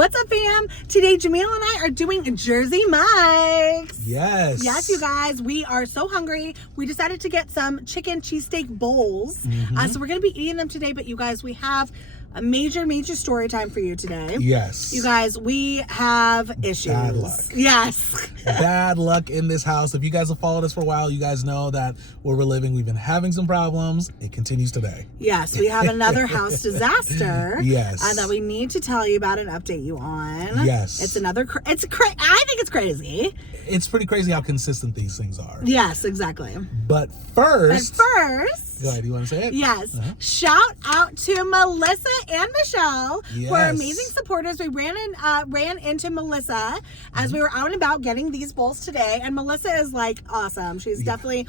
What's up, fam? Today, Jamil and I are doing Jersey Mike's. Yes. Yes, you guys. We are so hungry. We decided to get some chicken cheesesteak bowls. So we're going to be eating them today. But you guys, we have a major story time for you today. Yes. You guys, we have issues. Bad luck. Yes. Bad luck in this house. If you guys have followed us for a while, you guys know that where we're living, we've been having some problems. It continues today. Yes, we have another house disaster. Yes. That we need to tell you about and update you on. Yes. It's another, I think it's crazy. It's pretty crazy how consistent these things are. Yes, exactly. But first. Go ahead, you want to say it? Yes. Shout out to Melissa and Michelle, who are Yes. amazing supporters. We ran into Melissa as we were out and about getting these bowls today, and Melissa is like awesome. She's definitely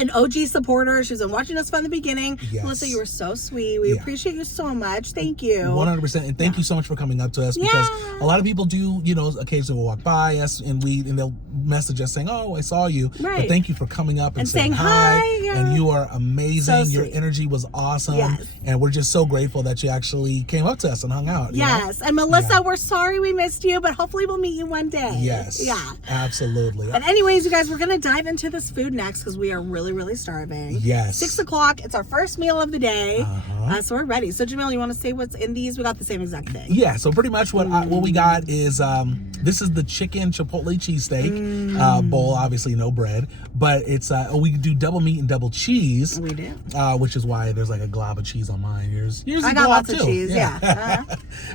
an OG supporter. She's been watching us from the beginning. Yes. Melissa, you were so sweet. We appreciate you so much. Thank you. 100%. And thank you so much for coming up to us, because a lot of people do, occasionally will walk by us and they'll message us saying, "Oh, I saw you." Right. But thank you for coming up and saying hi. And you are amazing. So Your sweet. energy was awesome. Yes. And we're just so grateful that you actually came up to us and hung out. you know? Yes. And Melissa, we're sorry we missed you, but hopefully we'll meet you one day. Yes. Yeah. Absolutely. But anyways, you guys, we're going to dive into this food next because we are really starving. Yes. 6 o'clock. It's our first meal of the day. So we're ready. So Jamil, you want to say what's in these? We got the same exact thing. Yeah, so pretty much what we got is this is the chicken chipotle cheesesteak bowl. Obviously no bread, but it's we do double meat and double cheese. We do. Which is why there's like a glob of cheese on mine. Yours I is got glob lots too. of cheese. Yeah.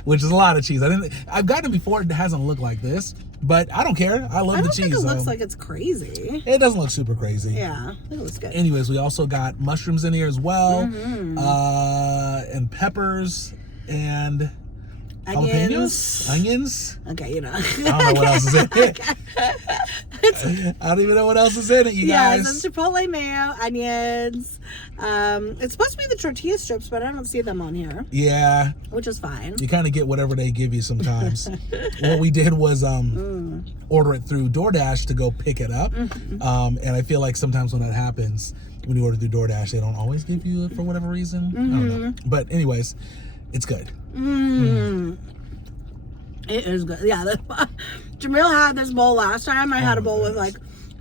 Which is a lot of cheese. I've gotten it before. It hasn't looked like this, but I don't care. I love the cheese. I don't think it looks like it's crazy. It doesn't look super crazy. Yeah, it looks good. Anyways, we also got mushrooms in here as well, and peppers and onions. Okay, I don't know what else is in it. I don't even know what else is in it, you guys. Yeah, some chipotle mayo, onions. It's supposed to be the tortilla strips, but I don't see them on here. Yeah. Which is fine. You kind of get whatever they give you sometimes. What we did was order it through DoorDash to go pick it up. And I feel like sometimes when that happens, when you order through DoorDash, they don't always give you it for whatever reason. I don't know. But anyways, it's good. It is good. Yeah, Jamil had this bowl last time. I had a bowl with like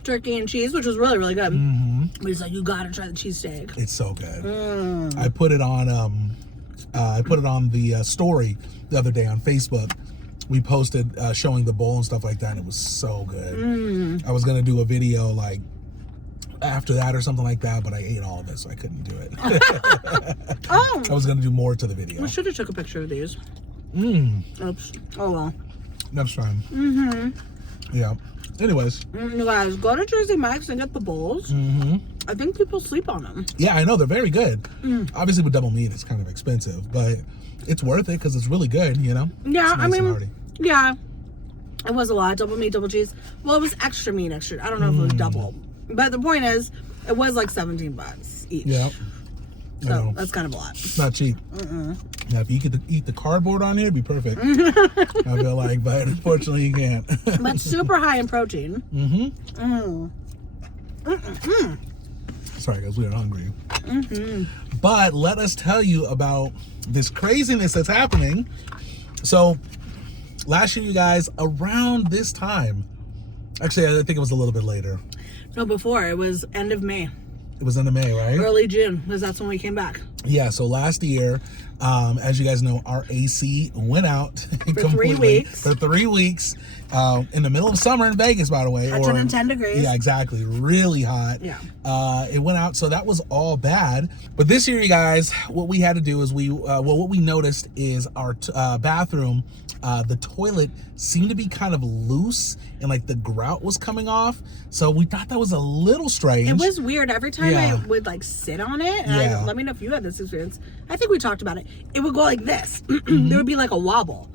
turkey and cheese, which was really good. But he's like, you gotta try the cheesesteak. It's so good. I put it on the story the other day on Facebook. We posted showing the bowl and stuff like that, and it was so good. I was gonna do a video like after that or something like that, but I ate all of it, so I couldn't do it. I was gonna do more to the video. We should have took a picture of these. Oops. Oh well. Next time. Yeah. Anyways. You guys, go to Jersey Mike's and get the bowls. I think people sleep on them. Yeah, I know. They're very good. Obviously, with double meat, it's kind of expensive, but it's worth it because it's really good, Yeah, nice I mean, and hearty. yeah. It was a lot. Double meat, double cheese. Well, it was extra meat, extra. I don't know if it was double. But the point is, it was like $17 each. Yeah. So that's kind of a lot. It's not cheap. Now, if you could eat the cardboard on here, it'd be perfect. I feel like, but unfortunately, you can't. But super high in protein. Sorry, guys, we are hungry. But let us tell you about this craziness that's happening. So, last year, you guys, around this time, actually, I think it was a little bit later. No, before. It was end of May. It was end of May, right? Early June, because that's when we came back. Yeah, so last year, as you guys know, our AC went out For 3 weeks. For 3 weeks, in the middle of summer in Vegas, by the way. 110 degrees. Yeah, exactly. Really hot. Yeah. It went out, so that was all bad. But this year, you guys, what we had to do is what we noticed is our bathroom, the toilet seemed to be kind of loose and like the grout was coming off. So we thought that was a little strange. It was weird. Every time I would like sit on it, and let me know if you had this experience. I think we talked about it. It would go like this. There would be like a wobble.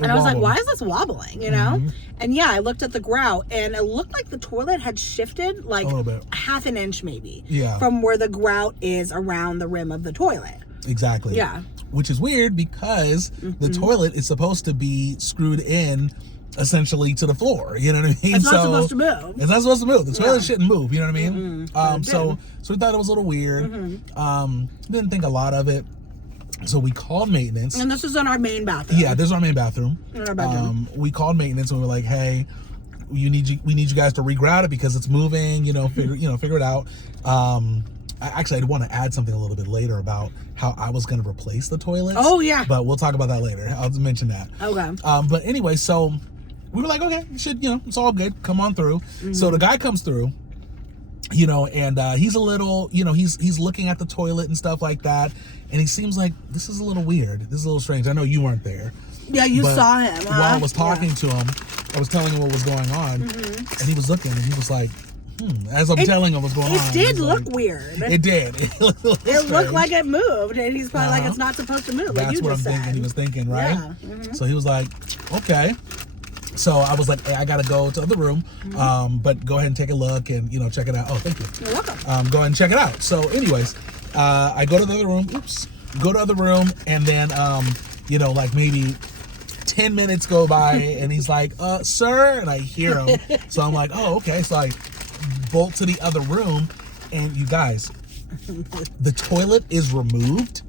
And I was like, why is this wobbling, And yeah, I looked at the grout and it looked like the toilet had shifted like half an inch maybe from where the grout is around the rim of the toilet. Exactly. Yeah. Which is weird because the toilet is supposed to be screwed in essentially to the floor. You know what I mean? It's not supposed to move. It's not supposed to move. The toilet shouldn't move. You know what I mean? So we thought it was a little weird. Didn't think a lot of it. So we called maintenance. And this is in our main bathroom. Yeah, this is our main bathroom. In our bedroom. We called maintenance and we were like, hey, we need you guys to regrout it because it's moving, figure it out. Actually, I want to add something a little bit later about how I was going to replace the toilets. Oh, yeah. But we'll talk about that later. I'll mention that. Okay. But anyway, so we were like, okay, it's all good. Come on through. So the guy comes through, and he's a little, he's looking at the toilet and stuff like that. And he seems like, this is a little weird. This is a little strange. I know you weren't there. Yeah, you saw him. Huh? While I was talking to him, I was telling him what was going on. And he was looking and he was like, as I'm telling him what's going on. It did look weird. It did. It looked like it moved. And he's probably like, it's not supposed to move. That's like you what I'm just thinking. said. He was thinking, right? Yeah. So he was like, okay. So I was like, hey, I got to go to the room, but go ahead and take a look and, check it out. Oh, thank you. You're welcome. Go ahead and check it out. So anyways, I go to the other room. Go to the other room. And then, like maybe 10 minutes go by and he's like, sir. And I hear him. So I'm like, oh, okay. So I bolt to the other room. And you guys, the toilet is removed.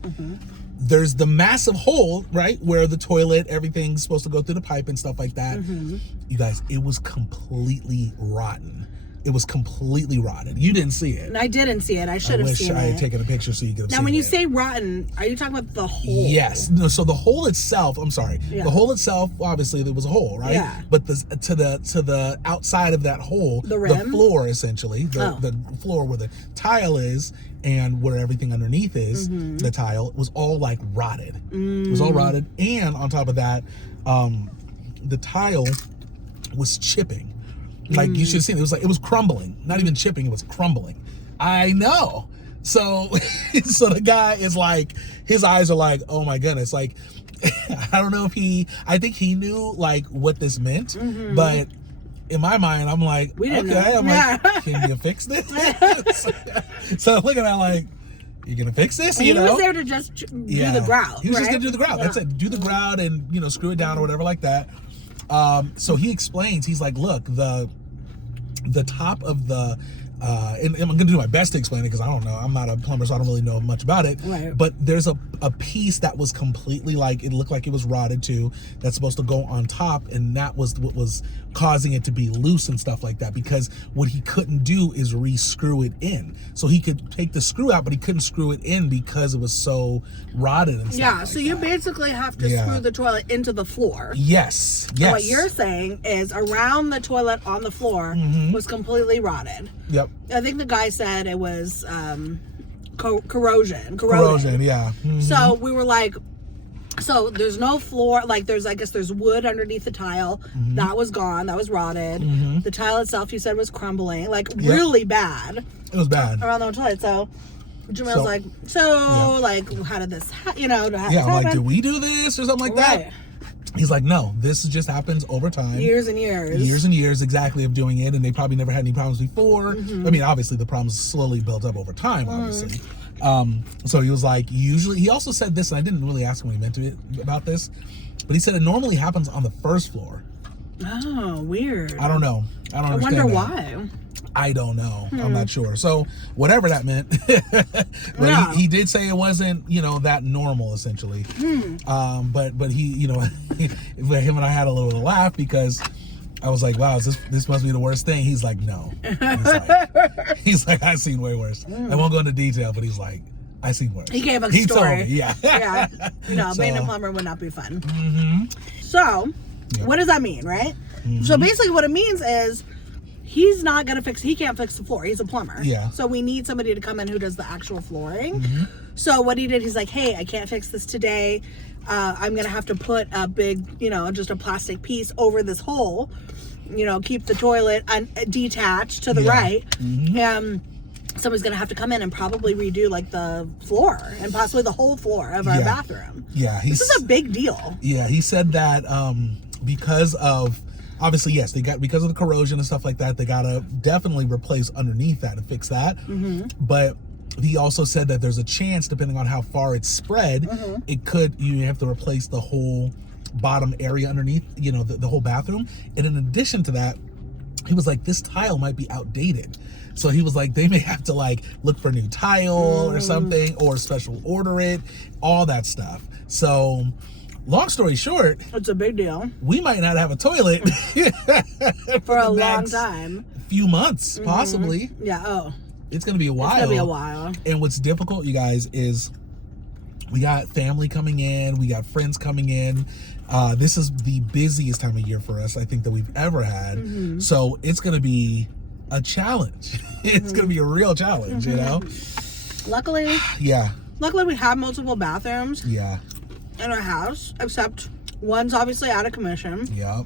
There's the massive hole, right, where the toilet, everything's supposed to go through the pipe and stuff like that. You guys, it was completely rotten. It was completely rotten. You didn't see it. I didn't see it. I should have seen it. I wish I had taken a picture so you could have seen it. Now, when you say rotten, are you talking about the hole? Yes. No, so the hole itself, I'm sorry. Yeah. The hole itself, obviously, there was a hole, right? Yeah. But to the outside of that hole, the rim? the floor, essentially, the floor where the tile is and where everything underneath is, the tile, was all like rotted. It was all rotted. And on top of that, the tile was chipping. Like you should have seen it. It was crumbling. Not even chipping, it was crumbling. I know. So the guy is like, his eyes are like, oh my goodness. Like, I don't know if I think he knew like what this meant, but in my mind, I'm like, okay. I'm like, can you fix this? So I'm looking at like, you gonna fix this? And he was there to just do the grout. He was just gonna do the grout. That's it. Do the grout and screw it down or whatever like that. So he explains, he's like, look, the top of the and I'm gonna do my best to explain it because I don't know, I'm not a plumber, so I don't really know much about it. Right. But there's a piece that was completely like, it looked like it was rotted too, that's supposed to go on top, and that was what was causing it to be loose and stuff like that, because what he couldn't do is re-screw it in. So he could take the screw out, but he couldn't screw it in because it was so rotted and stuff. Yeah, like so you basically have to screw the toilet into the floor. Yes. And what you're saying is around the toilet on the floor was completely rotted. Yep. I think the guy said it was corrosion. Corrosion, yeah. So we were like, so there's no floor, like I guess there's wood underneath the tile. That was gone, that was rotted. The tile itself, you said, was crumbling, like really bad. It was bad. Around the toilet. So Jamel's like, like, how did this, I'm like, did we do this or something like that? He's like, no, this just happens over time. Years and years. Years and years, exactly, of doing it, and they probably never had any problems before. I mean, obviously, the problems slowly built up over time, obviously. So he was like, usually, he also said this, and I didn't really ask him what he meant to it about this, but he said it normally happens on the first floor. Oh, weird. I don't know. I don't understand. I wonder why. I don't know. I'm not sure. So whatever that meant, but he did say it wasn't, that normal essentially. But he, but him and I had a little laugh because I was like, wow, this must be the worst thing. He's like, no. He's like, I've seen way worse. I won't go into detail, but he's like, I've seen worse. He gave a story. Told me, yeah. Being a plumber would not be fun. So, what does that mean, right? So basically what it means is, he can't fix the floor. He's a plumber. Yeah. So we need somebody to come in who does the actual flooring. So what he did, he's like, hey, I can't fix this today. I'm going to have to put a big, just a plastic piece over this hole, keep the toilet detached to the right. Somebody's going to have to come in and probably redo like the floor and possibly the whole floor of our bathroom. Yeah. This is a big deal. Yeah. He said that because of, obviously, yes, because of the corrosion and stuff like that, they gotta definitely replace underneath that and fix that. But he also said that there's a chance, depending on how far it's spread, you have to replace the whole bottom area underneath, the whole bathroom. And in addition to that, he was like, this tile might be outdated. So he was like, they may have to like look for new tile or something, or special order it, all that stuff. So long story short, it's a big deal. We might not have a toilet for a long time. Few months, possibly. Yeah. Oh. It's going to be a while. It's going to be a while. And what's difficult, you guys, is we got family coming in. We got friends coming in. This is the busiest time of year for us, I think, that we've ever had. So it's going to be a challenge. It's going to be a real challenge, you know? Luckily. Yeah. Luckily, we have multiple bathrooms. Yeah. In our house, except one's obviously out of commission. Yep.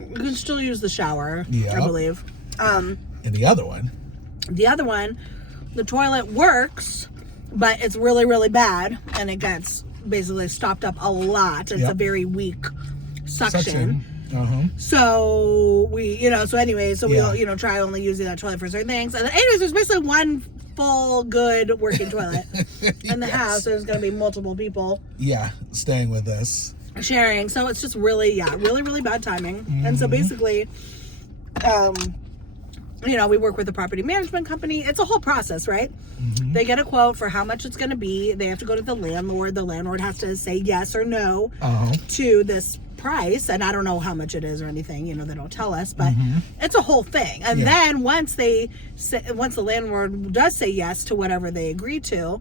You can still use the shower, I believe. And the other one, the toilet works, but it's really, really bad, and it gets basically stopped up a lot. It's a very weak suction. So we, we'll, try only using that toilet for certain things. And then anyways, there's basically one full, good working toilet in the house. There's going to be multiple people. Yeah, staying with us. Sharing. So it's just really, really, really bad timing. And so basically, we work with a property management company. It's a whole process, right? They get a quote for how much it's going to be. They have to go to the landlord. The landlord has to say yes or no to this price. And I don't know how much it is or anything. They don't tell us, but it's a whole thing. And then once the landlord does say yes to whatever they agree to,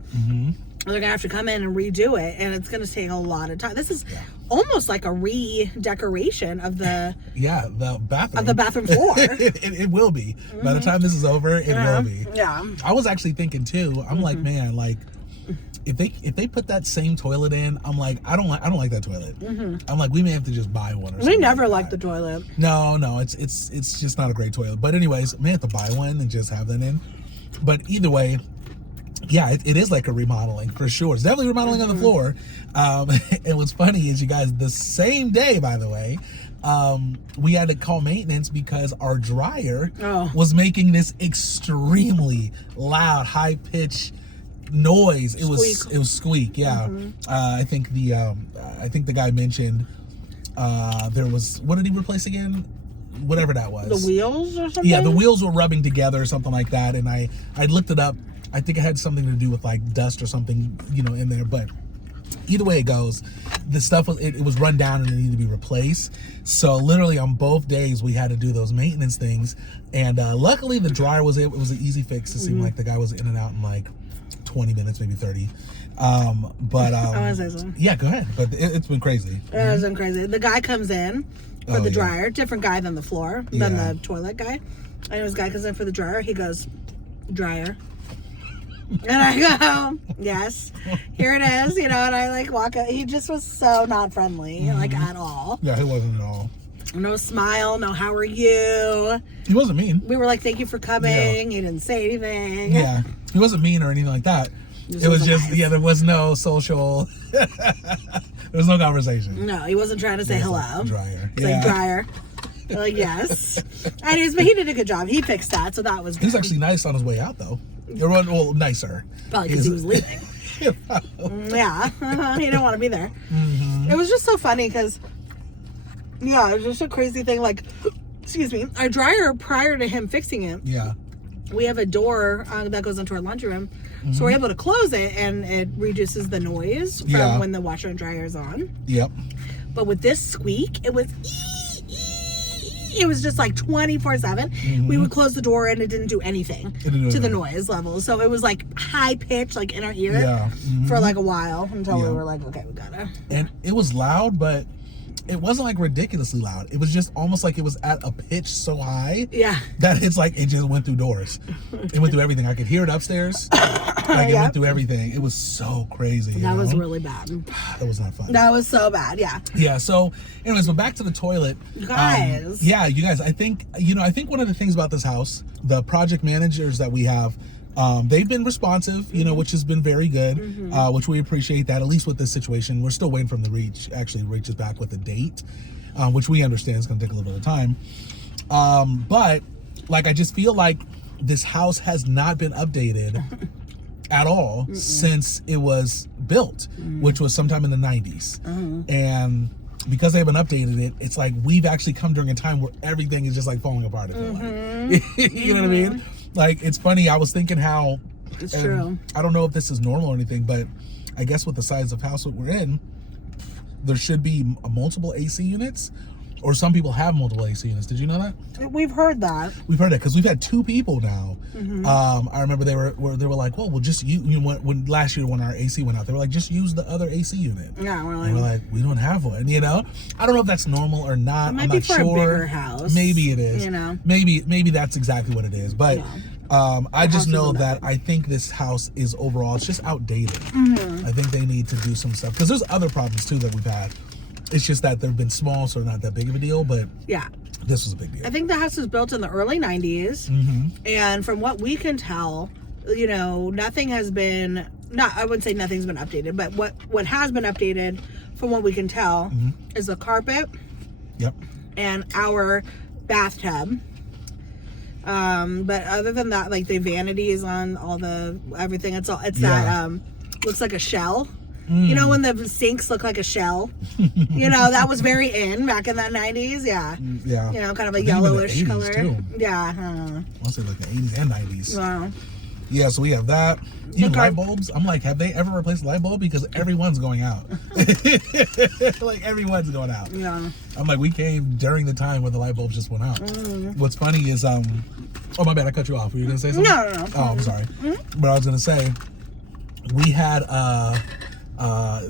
they're going to have to come in and redo it. And it's going to take a lot of time. This is almost like a redecoration of the the bathroom of the bathroom floor. it will be. By the time this is over, it will be. Yeah. I was actually thinking too. I'm like, man, like if they put that same toilet in, I'm like, I don't like that toilet. I'm like, we may have to just buy one or something. We never liked the toilet. No, it's just not a great toilet. But anyways, may have to buy one and just have that in. But either way, yeah, it is like a remodeling for sure. It's definitely remodeling on the floor. And what's funny is, you guys, the same day, by the way, we had to call maintenance because our dryer was making this extremely loud, high pitch noise. It was squeak. Yeah. I think the guy mentioned there was, what did he replace again? Whatever that was. The wheels or something? Yeah, the wheels were rubbing together or something like that. And I looked it up. I think it had something to do with like dust or something, in there. But either way it goes, the stuff was it was run down and it needed to be replaced. So literally on both days we had to do those maintenance things. And luckily the dryer was it was an easy fix. It seemed like the guy was in and out in like 20 minutes, maybe 30. I want to say something. Yeah, go ahead. But it's been crazy. It's been crazy. The guy comes in for the dryer, different guy than the the toilet guy. And this guy comes in for the dryer. He goes, dryer. And I go, yes, here it is, and I like walk out. He just was so not friendly, like at all. Yeah, he wasn't at all. No smile, no how are you. He wasn't mean. We were like, thank you for coming. He didn't say anything. Yeah, he wasn't mean or anything like that. It was just, nice. There was no social, there was no conversation. No, he wasn't trying to say hello. Like dryer. It's like dryer. Like, yes. Anyways, but he did a good job. He fixed that, so that was good. He was actually nice on his way out, though. Well, nicer. Probably because he was leaving. Yeah. He didn't want to be there. It was just so funny because, it was just a crazy thing. Like, excuse me, our dryer, prior to him fixing it, we have a door that goes into our laundry room. So we're able to close it, and it reduces the noise from when the washer and dryer is on. Yep. But with this squeak, it was just like 24/7. We would close the door and it didn't do anything to the noise level. So it was like high pitch, like in our ear for like a while until we were like, okay, we gotta. And it was loud, but it wasn't like ridiculously loud. It was just almost like it was at a pitch so high that it's like it just went through doors. It went through everything. I could hear it upstairs. Like it went through everything. It was so crazy. That was really bad. That was not fun. That was so bad. Yeah. Yeah. So, anyways, but back to the toilet. You guys. You guys. I think one of the things about this house, the project managers that we have, they've been responsive, which has been very good, which we appreciate that, at least with this situation. We're still waiting for them to reach us back with a date, which we understand is going to take a little bit of time. But like, I just feel like this house has not been updated at all since it was built, which was sometime in the 90s. And because they haven't updated it, it's like we've actually come during a time where everything is just like falling apart. I feel like. You know what I mean? Like, it's funny. I was thinking how it's true. I don't know if this is normal or anything, but I guess with the size of house that we're in, there should be multiple AC units, or some people have multiple AC units. Did you know that? We've heard that. We've heard that because we've had 2 people now. I remember they were like, well, we'll just when last year when our AC went out, they were like, just use the other AC unit. Yeah, we're like, we don't have one. You know, I don't know if that's normal or not. It might I'm be not for sure. a bigger house. Maybe it is. You know, maybe that's exactly what it is. But I just know that I think this house is overall, it's just outdated. I think they need to do some stuff because there's other problems too that we've had. It's just that they've been small, so they're not that big of a deal. But yeah, this was a big deal. I think the house was built in the early 90s, and from what we can tell, you know, nothing has been. I wouldn't say nothing's been updated, but what has been updated, from what we can tell, is the carpet. Yep. And our bathtub. But other than that, like the vanities on all the everything, it's that looks like a shell. You know when the sinks look like a shell? You know, that was very in back in the 90s. Yeah. Yeah. You know, kind of a yellowish color. Too. Yeah. I'll say like the 80s and 90s. Wow. Yeah, so we have that. Even light bulbs. I'm like, have they ever replaced the light bulb? Because everyone's going out. Like, everyone's going out. Yeah. I'm like, we came during the time where the light bulbs just went out. What's funny is, oh my bad, I cut you off. Were you going to say something? No. Oh, I'm sorry. But I was going to say, we had,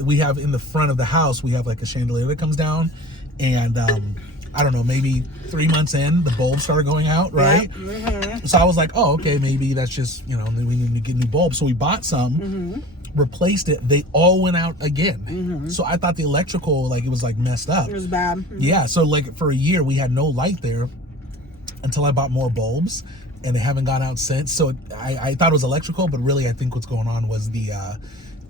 we have in the front of the house, we have like a chandelier that comes down, and I don't know, maybe 3 months in, the bulbs started going out, right? Yep. So I was like, oh, okay, maybe that's just, you know, we need to get new bulbs. So we bought some, replaced it, they all went out again. So I thought the electrical, like, it was like messed up. It was bad. Yeah, so like for a year we had no light there until I bought more bulbs, and they haven't gone out since. So I thought it was electrical, but really I think what's going on was the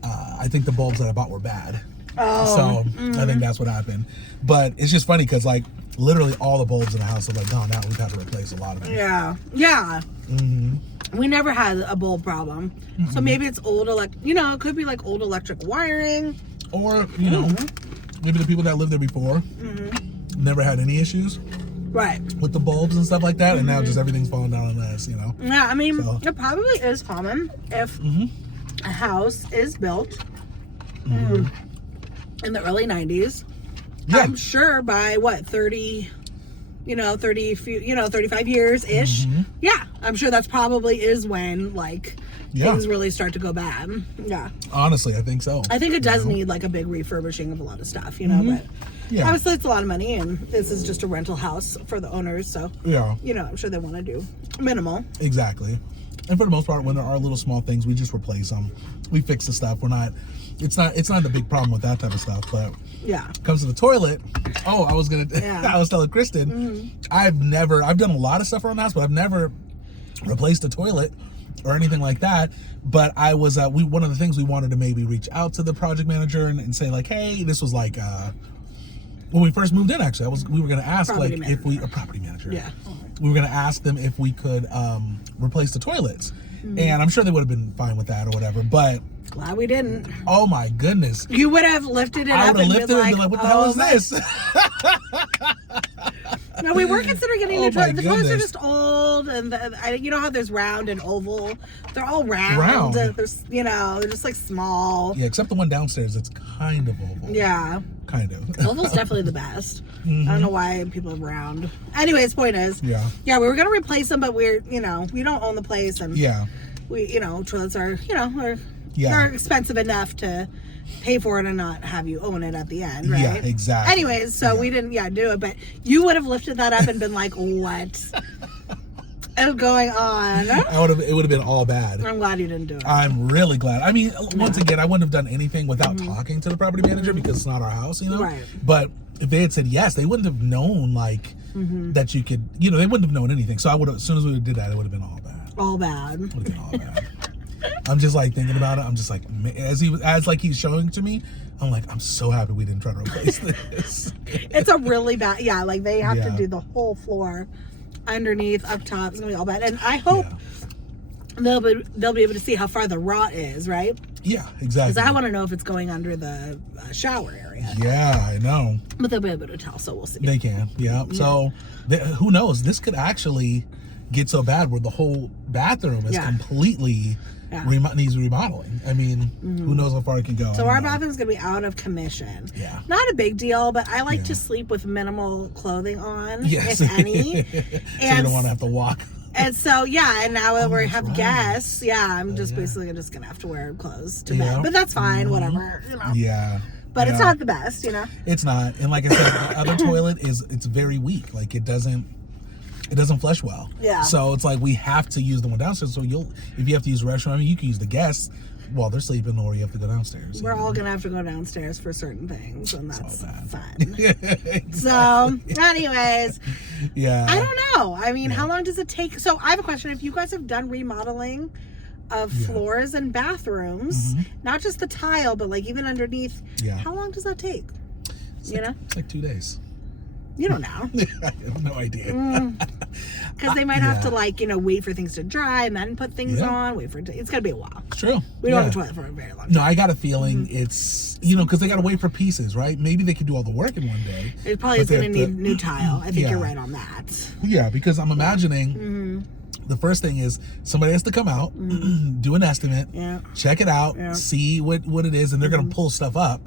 I think the bulbs that I bought were bad. So I think that's what happened. But it's just funny because like literally all the bulbs in the house are like gone out. We've had to replace a lot of them. Yeah. We never had a bulb problem. So maybe it's old it could be like old electric wiring, or you know, maybe the people that lived there before never had any issues with the bulbs and stuff like that, and now just everything's falling down on us, you know. Yeah, I mean, it probably is common if a house is built in the early 90s. Yeah. I'm sure by 35 years ish. Yeah, I'm sure that's probably is when like things really start to go bad. Yeah. Honestly, I think so. I think it does need like a big refurbishing of a lot of stuff, you know, but obviously it's a lot of money, and this is just a rental house for the owners, so you know, I'm sure they want to do minimal. Exactly. And for the most part, when there are little small things, we just replace them. We fix the stuff. It's not the big problem with that type of stuff, but comes to the toilet. Oh, I was telling Kristen, I've done a lot of stuff around the house, but I've never replaced a toilet or anything like that. But I was, one of the things we wanted to maybe reach out to the project manager and say like, hey, this was like, when we first moved in, actually, we were going to ask property manager. If we, a property manager. Yeah. We were going to ask them if we could replace the toilets. And I'm sure they would have been fine with that or whatever, but glad we didn't. Oh my goodness. You would have lifted it up and been like, what the hell is this? No, we were considering getting new toilets. The toilets are just old, and you know how there's round and oval? They're all round. They're just like small. Yeah, except the one downstairs, it's kind of oval. Yeah. Kind of. Oval's definitely the best. I don't know why people have round. Anyways, point is, we were going to replace them, but we don't own the place, and toilets are, they're expensive enough to pay for it and not have you own it at the end, right? Yeah, exactly. Anyways, so we didn't do it, but you would have lifted that up and been like, what is going on? It would have been all bad. I'm glad you didn't do it. I'm really glad. I mean, once again, I wouldn't have done anything without talking to the property manager because it's not our house, you know? Right. But if they had said yes, they wouldn't have known that you could, they wouldn't have known anything. So I would have, as soon as we did that, it would have been all bad. All bad. Would have been all bad. I'm just like thinking about it. I'm just like, as he's showing to me, I'm like, I'm so happy we didn't try to replace this. It's a really bad, like they have to do the whole floor, underneath, up top. It's gonna be all bad. And I hope they'll be able to see how far the rot is, right? Yeah, exactly. Because I want to know if it's going under the shower area. Yeah, I know. But they'll be able to tell, so we'll see. They can, yeah. So, who knows? This could actually get so bad where the whole bathroom is completely needs remodeling. I mean, who knows how far it can go. So our bathroom's going to be out of commission. Yeah. Not a big deal, but I like to sleep with minimal clothing on, yes. if any. So you don't want to have to walk. And so, and now that we have guests, I'm just basically just going to have to wear clothes to bed. But that's fine, whatever, you know. Yeah. But it's not the best, you know. It's not. And like I said, the other toilet it's very weak. Like it doesn't flush well. Yeah. So it's like we have to use the one downstairs. So if you have to use the restroom, I mean, you can use the guests while they're sleeping, or you have to go downstairs. We're all gonna have to go downstairs for certain things, and that's fun. Exactly. So, anyways, I don't know. I mean, how long does it take? So, I have a question. If you guys have done remodeling of floors and bathrooms, not just the tile, but like even underneath, how long does that take? It's like 2 days. You don't know. I have no idea. Because they might have to wait for things to dry and then put things on. It's gonna be a while. True. We don't have a toilet for a very long time. No, I got a feeling it's because they got to wait for pieces, right? Maybe they could do all the work in one day. It probably is gonna need new tile. I think you're right on that. Yeah, because I'm imagining. The first thing is somebody has to come out, do an estimate, check it out, see what it is, and they're going to pull stuff up.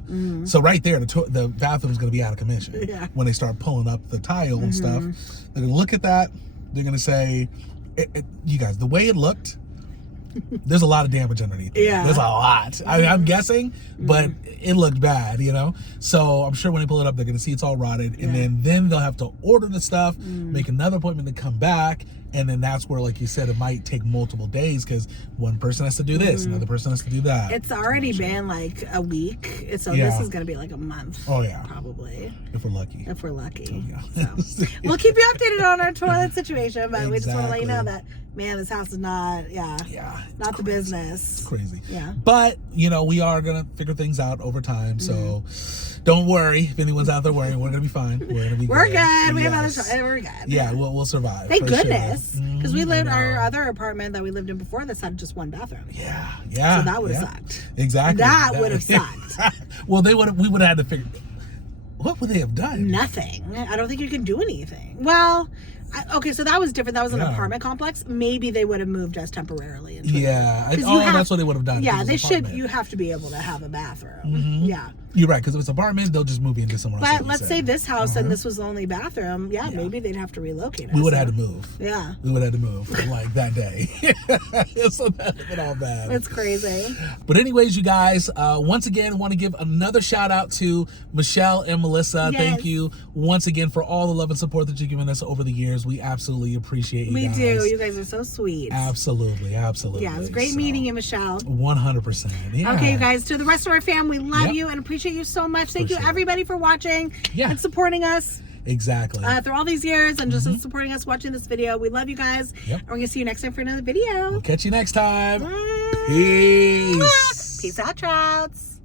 So right there, the bathroom's going to be out of commission when they start pulling up the tile and stuff. They're going to look at that. They're going to say, you guys, the way it looked, there's a lot of damage underneath. Yeah. There's a lot. I mean, I'm guessing, but it looked bad, So I'm sure when they pull it up, they're going to see it's all rotted. And then they'll have to order the stuff, make another appointment to come back. And then that's where, like you said, it might take multiple days because one person has to do this, another person has to do that. It's already been like a week, so this is going to be like a month. Oh, yeah. Probably. If we're lucky. If we're lucky. So. We'll keep you updated on our toilet situation, but we just want to let you know that, man, this house is not, not the business. It's crazy. Yeah. But, we are going to figure things out over time, so don't worry. If anyone's out there worrying, we're going to be fine. We're going to be We're good. Yes. We have other we're good. Yeah, we'll survive. Thank goodness. Because we lived our other apartment that we lived in before this had just one bathroom. Yeah. So that would have sucked. Exactly. That would have sucked. Well, we would have had to figure. What would they have done? Nothing. I don't think you can do anything. Well, okay, so that was different. That was an apartment complex. Maybe they would have moved us temporarily. That's what they would have done. Yeah, they should. You have to be able to have a bathroom. Yeah. You're right, because if it's apartment, they'll just move you into somewhere else. But let's say this house and this was the only bathroom. Yeah, maybe they'd have to relocate us. We would have had to move. Yeah. We would have had to move, like, that day. So that would have been all bad. It's crazy. But anyways, you guys, once again, want to give another shout out to Michelle and Melissa. Yes. Thank you once again for all the love and support that you've given us over the years. We absolutely appreciate you guys. We do. You guys are so sweet. Absolutely. Yeah, it was great meeting you, Michelle. 100%. Yeah. Okay, you guys, to the rest of our fam, we love you and appreciate you so much. Thank you, everybody, for watching and supporting us. Exactly. Through all these years and just supporting us, watching this video. We love you guys. And we're going to see you next time for another video. We'll catch you next time. Peace. Peace out, trouts.